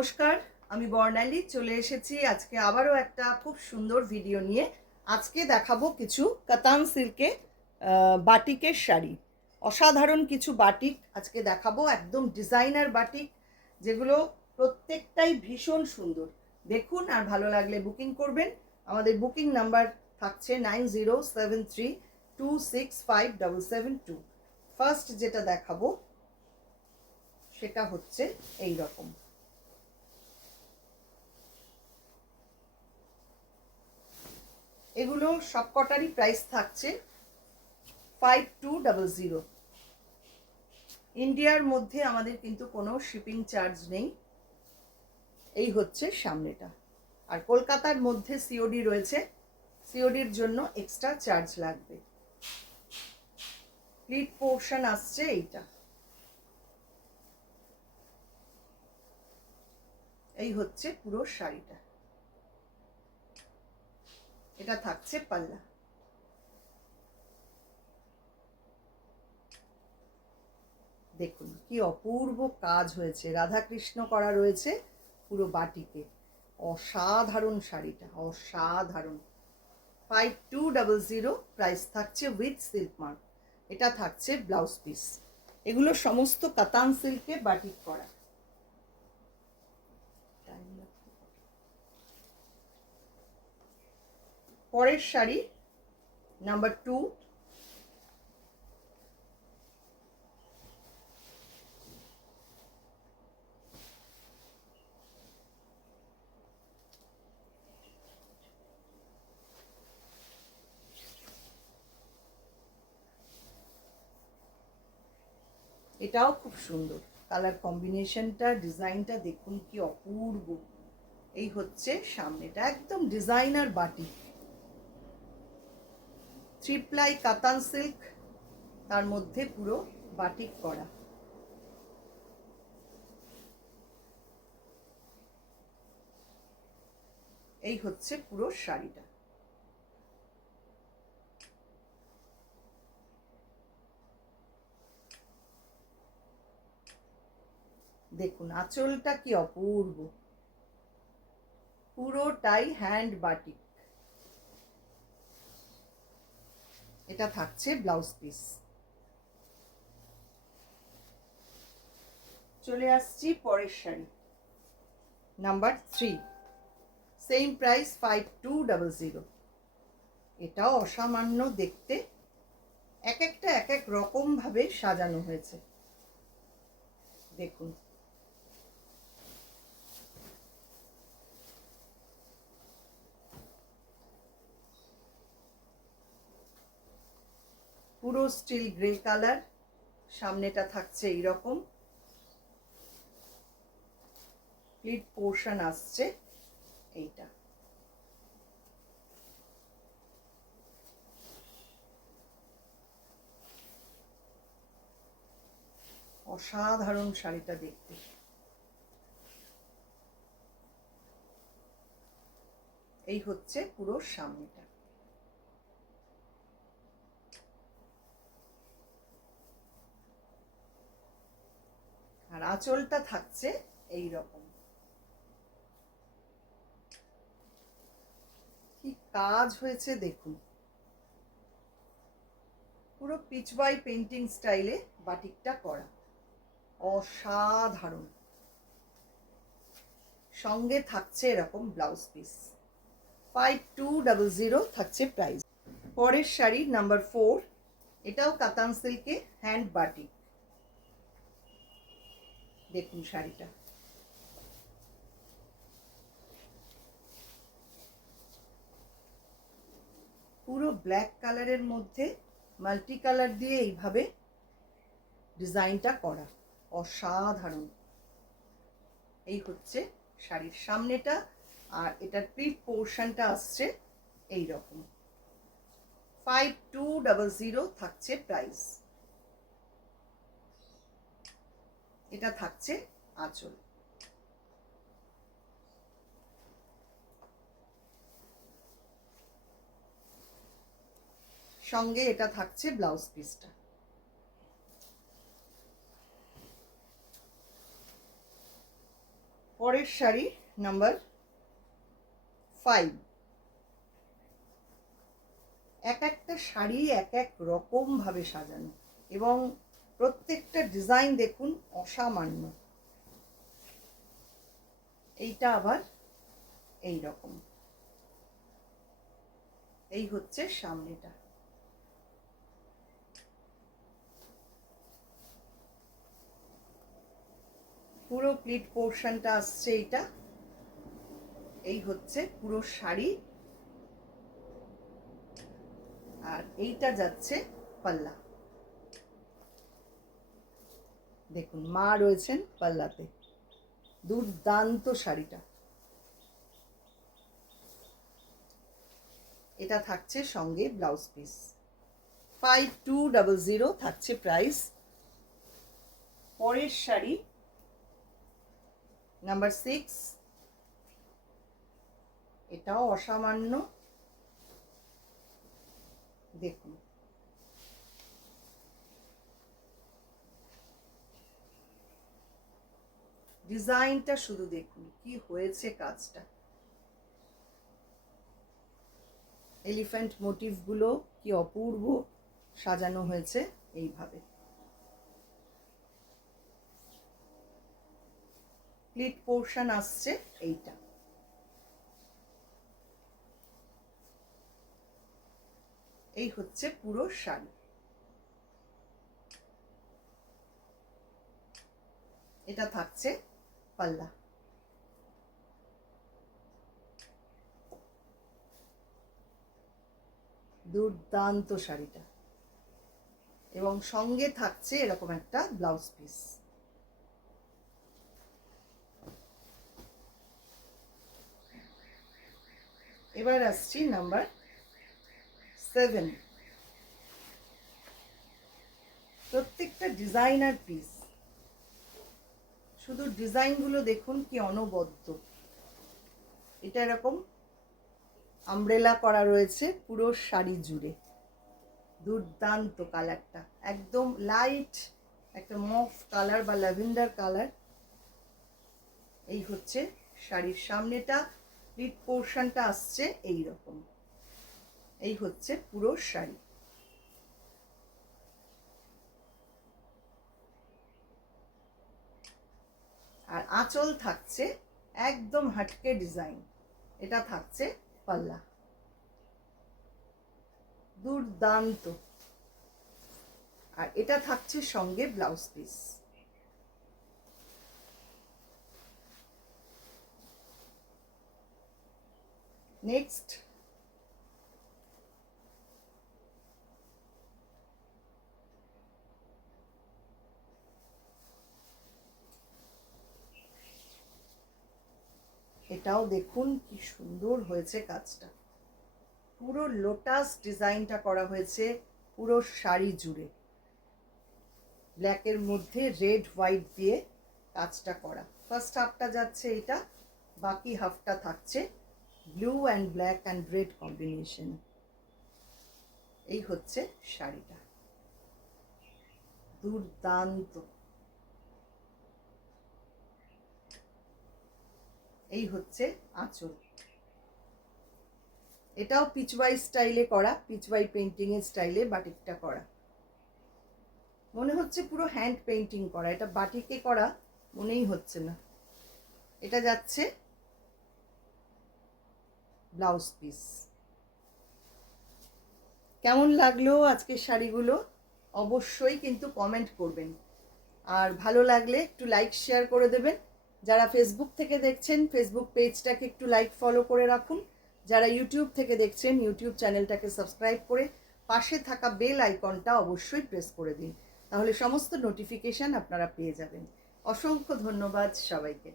নমস্কার, আমি বর্ণালী চলে এসেছি আজকে আবারও একটা খুব সুন্দর ভিডিও নিয়ে। আজকে দেখাবো কিছু কাতান সিল্কে বাটিকের শাড়ি। অসাধারণ কিছু বাটিক আজকে দেখাবো, একদম ডিজাইনার বাটিক, যেগুলো প্রত্যেকটাই ভীষণ সুন্দর। দেখুন, আর ভালো লাগলে বুকিং করবেন। আমাদের বুকিং নাম্বার থাকছে 9073265772। ফার্স্ট যেটা দেখাবো সেটা হচ্ছে এই রকম। এগুলো সবকটারই প্রাইস থাকছে 5200। ইন্ডিয়ার মধ্যে আমাদের কিন্তু কোনো শিপিং চার্জ নেই। এই হচ্ছে সামনেটা। আর কলকাতার মধ্যে সিওডি রয়েছে, সিওডির জন্য এক্সট্রা চার্জ লাগবে। প্লিট পোর্শন আসছে এইটা। এই হচ্ছে পুরো শাড়িটা। এটা থাকছে পাল্লা। দেখুন কি অপূর্ব কাজ হয়েছে, রাধাকৃষ্ণ করা রয়েছে পুরো বাটিকে। অসাধারণ শাড়িটা, অসাধারণ। 5200 প্রাইস থাকছে উইথ সিল্ক মার্ক। এটা থাকছে ব্লাউজ পিস। এগুলো সমস্ত কাতান সিল্কে বাটিক করা। পরের শাড়ি নাম্বার 2। এটাও খুব সুন্দর, কালার কম্বিনেশনটা, ডিজাইনটা দেখুন কি অপূর্ব। এই হচ্ছে সামনেটা, একদম ডিজাইনার বাটিক। 3 প্লাই কাতান সিল্ক, তার মধ্যে পুরো বাটিক করা। এই হচ্ছে পুরো শাড়িটা। দেখুন আঁচলটা কি অপূর্ব, পুরোটাই হ্যান্ড বাটিক। এটা থাকছে ব্লাউজ পিস। চলে আসছি পরের শাড়ি নাম্বার 3। Same price 5200। এটাও অসামান্য দেখতে, এক একটা এক এক রকম ভাবে সাজানো হয়েছে। দেখুন পুরো স্টিল গ্রে কালার। সামনেটা থাকছে এইরকম, প্লিট পোর্শন আসছে এইটা। অসাধারণ শাড়িটা দেখতে। এই হচ্ছে পুরো সামনেটা। আর আঁচলটা থাকছে এই রকম। কি কাজ হয়েছে দেখুন, পুরো পিচ বাই পেন্টিং স্টাইলে বাটিকটা করা। অসাধারণ। সঙ্গে থাকছে এরকম ব্লাউজ পিস। 5200 থাকছে প্রাইস। পরের শাড়ি নাম্বার 4। এটাও কাতান সিল্কে হ্যান্ড বাটিক। দেখুন শাড়িটা পুরো ব্ল্যাক কালারের মধ্যে মাল্টি কালার দিয়ে এইভাবে ডিজাইনটা করা। অসাধারণ। এই হচ্ছে শাড়ির সামনেটা, আর এটার প্রিন্ট পোর্শনটা আসছে এই রকম। 5200 থাকছে প্রাইস। এটা থাকছে আঁচল। সঙ্গে এটা থাকছে ব্লাউজ পিসটা। পরের শাড়ি নাম্বার 5। এক একটা শাড়ি এক এক রকম ভাবে সাজানো এবং প্রত্যেকটা ডিজাইন দেখুন অসামান্য। এইটা আবার এই রকম, এই হচ্ছে সামনেটা। পুরো প্লিট পোর্শনটা আসছে এইটা। এই হচ্ছে পুরো শাড়ি, আর এইটা যাচ্ছে পাল্লা। দেখুন মা রয়েছেন পাল্লাতে, দুর্দান্ত শাড়িটা। এটা থাকছে সঙ্গে ব্লাউজ পিস। 5200 থাকছে প্রাইস। পরের শাড়ি নাম্বার 6, এটাও অসামান্য। দেখুন ডিজাইনটা শুধু দেখুন কি হয়েছে কাজটা। এলিফ্যান্ট মোটিভগুলো কি অপূর্ব সাজানো হয়েছে এইভাবে। প্লিট পোর্শন আসছে এইটা। এই হচ্ছে পুরো শাড়ি। এটা থাকছে পাল্লা। দুর্দান্ত শাড়িটা, এবং সঙ্গে থাকছে এরকম একটা ব্লাউজ পিস। এবার আসছি নাম্বার 7। প্রত্যেকটা ডিজাইনার পিস, শুধু ডিজাইনগুলো দেখুন কি অনবদ্য। এটা এরকম আমব্রেলা করা রয়েছে পুরো শাড়ি জুড়ে। দুর্দান্ত কালারটা, একদম লাইট একটা মফ কালার বা ল্যাভেন্ডার কালার। এই হচ্ছে শাড়ির সামনেটা, প্লিট পোর্শনটা আসছে এই রকম। এই হচ্ছে পুরো শাড়ি। আর আঁচল থাকছে একদম হাটকে ডিজাইন। এটা থাকছে পাল্লা। দুর্দান্ত। আর এটা থাকছে সঙ্গে ব্লাউজ পিস। নেক্সট এটাও দেখুন কি সুন্দর হয়েছে কাজটা। পুরো লোটাস ডিজাইনটা করা হয়েছে পুরো শাড়ি জুড়ে। ব্ল্যাকের মধ্যে রেড হোয়াইট দিয়ে কাজটা করা। ফার্স্ট হাফটা যাচ্ছে এটা, বাকি হাফটা থাকছে blue and black and red combination. এই হচ্ছে শাড়িটা, দুর্দান্ত। এই হচ্ছে আঁচল। এটাও পিচওয়াই স্টাইলে করা, পিচওয়াই পেন্টিং এর স্টাইলে বাটিকটা করা। মনে হচ্ছে পুরো হ্যান্ড পেন্টিং করা, এটা বাটিকে করা মনেই হচ্ছে না। এটা যাচ্ছে ব্লাউজ পিস। কেমন লাগলো আজকের শাড়িগুলো অবশ্যই কিন্তু কমেন্ট করবেন, আর ভালো লাগলে একটু লাইক শেয়ার করে দেবেন। যারা ফেসবুক থেকে দেখছেন ফেসবুক পেজটাকে একটু লাইক ফলো করে রাখুন। যারা ইউটিউব থেকে দেখছেন ইউটিউব চ্যানেলটাকে সাবস্ক্রাইব করে পাশে থাকা বেল আইকনটা অবশ্যই প্রেস করে দিন, তাহলে সমস্ত নোটিফিকেশান আপনারা পেয়ে যাবেন। অসংখ্য ধন্যবাদ সবাইকে।